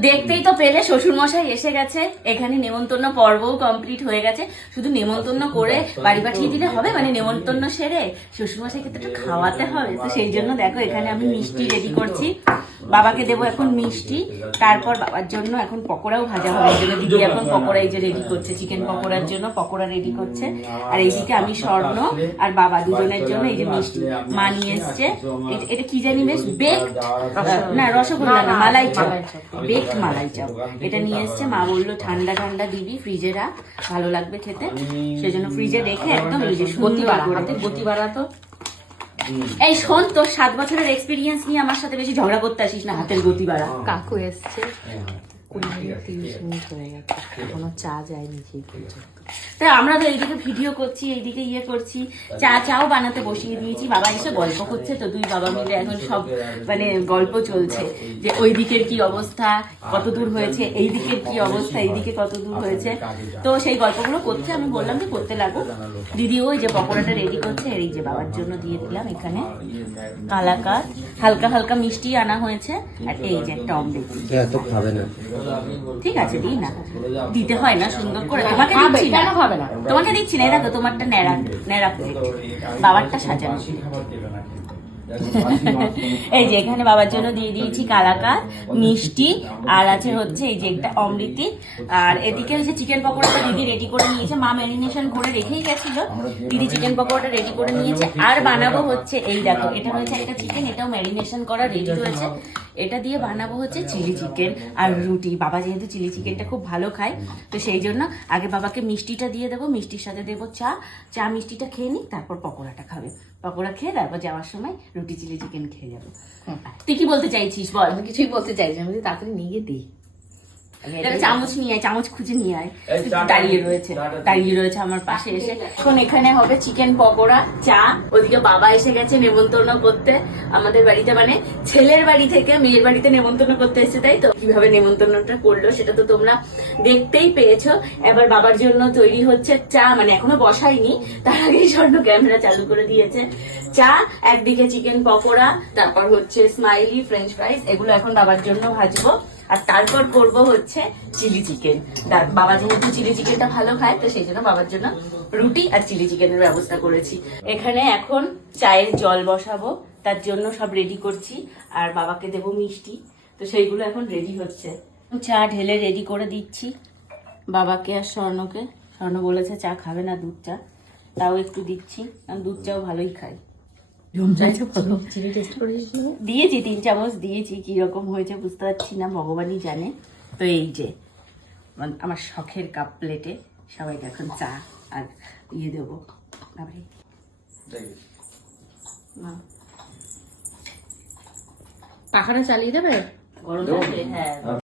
দেখতেই তো পেলে শ্বশুর মশাই এসে গেছে। এখানে নেমন্তন্ন পর্বও কমপ্লিট হয়ে গেছে। শুধু নেমন্তন্ন করে বাড়ি পাঠিয়ে দিলে হবে? মানে নেমন্তন্ন সেরে শ্বশুর মশাইকে তো একটু খাওয়াতে হবে। তো সেই জন্য দেখো এখানে আমি মিষ্টি রেডি করছি। বাবাকে দেবো এখন মিষ্টি। তারপর বাবার জন্য এখন পকোড়াও ভাজা হবে। এই জন্য দিদি এখন পকোড়া এই যে রেডি করছে। চিকেন পকোড়ার জন্য পকোড়া রেডি করছে। আর এইদিকে আমি স্বর্ণ আর বাবা দুজনের জন্য এই যে মিষ্টি মা নিয়ে এসছে। এটা- কি জানি বেশ? বেক না রসগোল্লা না মালাই চপ বেকড মালাই চাপ এটা নিয়ে এসছে মা বলল ঠান্ডা ঠান্ডা দিবি ফ্রিজে রাখ ভালো লাগবে খেতে। সেজন্য ফ্রিজে রেখে একদম এই গতি সুন্দর বাড়া করে হাতে গতি বাড়াতো এই শোন তোর সাত বছরের এক্সপিরিয়েন্স নিয়ে আমার সাথে বেশি ঝগড়া করতে আসিস না হাতের গতি বাড়া কাকু এসছে। কুড়ি মিনিট তিরিশ মিনিট হয়ে গেছে। কোনো চা যায়নি সেই পর্যন্ত। তাই আমরা তো এইদিকে ভিডিও করছি এইদিকে ইয়ে করছি চা চাও বানাতে বসিয়ে দিয়েছি বাবা এসে গল্প করছে তো দুই বাবা মিলে এখন সব মানে গল্প চলছে যে ওই দিকের কি অবস্থা কত দূর হয়েছে এই দিকের কি অবস্থা এইদিকে কত দূর হয়েছে। তো সেই গল্পগুলো করতে আমি বললাম যে করতে লাগো। দিদি ওই যে পকোড়াটা রেডি করছে এই যে বাবার জন্য দিয়ে দিলাম এখানে কালাকার। হালকা হালকা মিষ্টি আনা হয়েছে আর এই যে একটা অমলেট এত খাবে না। ঠিক আছে দিই না। দিতে হয় না সুন্দর করে। তোমাকে দিচ্ছি না। খাবে না? তোমাকে দিচ্ছি না দেখো, তোমারটা ন্যাড়া ন্যাড়া প্লেট বাবারটা সাজানো। এই যে এখানে বাবার জন্য দিয়ে দিয়েছি কালাকার, মিষ্টি, আর আছে হচ্ছে এই যে একটা অমৃতি। আর এদিকে হচ্ছে চিকেন পকোড়াটা দিদি রেডি করে নিয়েছে। মা ম্যারিনেশন করে রেখেই গেছিল। দিদি চিকেন পকোড়াটা রেডি করে নিয়েছে। আর বানাবো হচ্ছে, এই দেখো, এটা হচ্ছে একটা চিকেন এটাও ম্যারিনেশন করা রেডি রয়েছে। এটা দিয়ে বানাবো হচ্ছে চিলি চিকেন আর রুটি। বাবা যেহেতু চিলি চিকেনটা খুব ভালো খায় তো সেই জন্য আগে বাবাকে মিষ্টিটা দিয়ে দেবো মিষ্টির সাথে দেবো চা। চা মিষ্টিটা খেয়ে নিক তারপর পকোড়াটা খাবে। পকোড়া খেয়ে তারপর যাওয়ার সময় রুটি চিলি চিকেন খেয়ে যাব। তুই কি বলতে চাইছিস বল? আমি কিছুই বলতে চাইছি আমি তাড়াতাড়ি নিয়ে দিই। চামচ নিয়ে আয় চামচ খুঁজে নিয়ে আয়। দাঁড়িয়ে রয়েছে দাঁড়িয়ে রয়েছে আমার পাশে এসে। এখন এখানে হবে চিকেন পকোড়া চা ওদিকে বাবা এসে গেছে নেমন্তন্ন করতে আমাদের বাড়িতে মানে ছেলের বাড়ি থেকে মেয়ের বাড়িতে নেমন্তন্ন করতে এসেছে তাই তো? কীভাবে নেমন্তন্নটা করল সেটা তো তোমরা দেখতেই পেয়েছ। এবার বাবার জন্য তৈরি হচ্ছে চা মানে এখনও বসাইনি তার আগেই স্বর্ণ ক্যামেরা চালু করে দিয়েছে। চা একদিকে চিকেন পকোড়া তারপর হচ্ছে স্মাইলি ফ্রেঞ্চ ফ্রাইস এগুলো এখন বাবার জন্য ভাজবো। আর তারপর করব হচ্ছে চিলি চিকেন। বাবা যেহেতু চিলি চিকেনটা ভালো খায়, তো সেই জন্য বাবার জন্য রুটি আর চিলি চিকেনের ব্যবস্থা করেছি। এখানে এখন চায়ের জল বসাবো, তার জন্য সব রেডি করছি, আর বাবাকে দেবো মিষ্টি। তো সেইগুলো এখন রেডি হচ্ছে। চা ঢেলে রেডি করে দিচ্ছি। বাবাকে আর স্বর্ণকে। স্বর্ণ বলেছে চা খাবে না, দুধ চা। তাও একটু দিচ্ছি, কারণ দুধ চাও ভালোই খাই দিয়েছি তিন চামচ দিয়েছি কি রকম হয়েছে বুঝতে পারছি না ভগবানই জানে। তো এই যে মানে আমার শখের কাপ প্লেটে সবাইকে এখন চা আর ইয়ে দেবো। তারপরে পাখাটা চালিয়ে দেবে? গরম হ্যাঁ।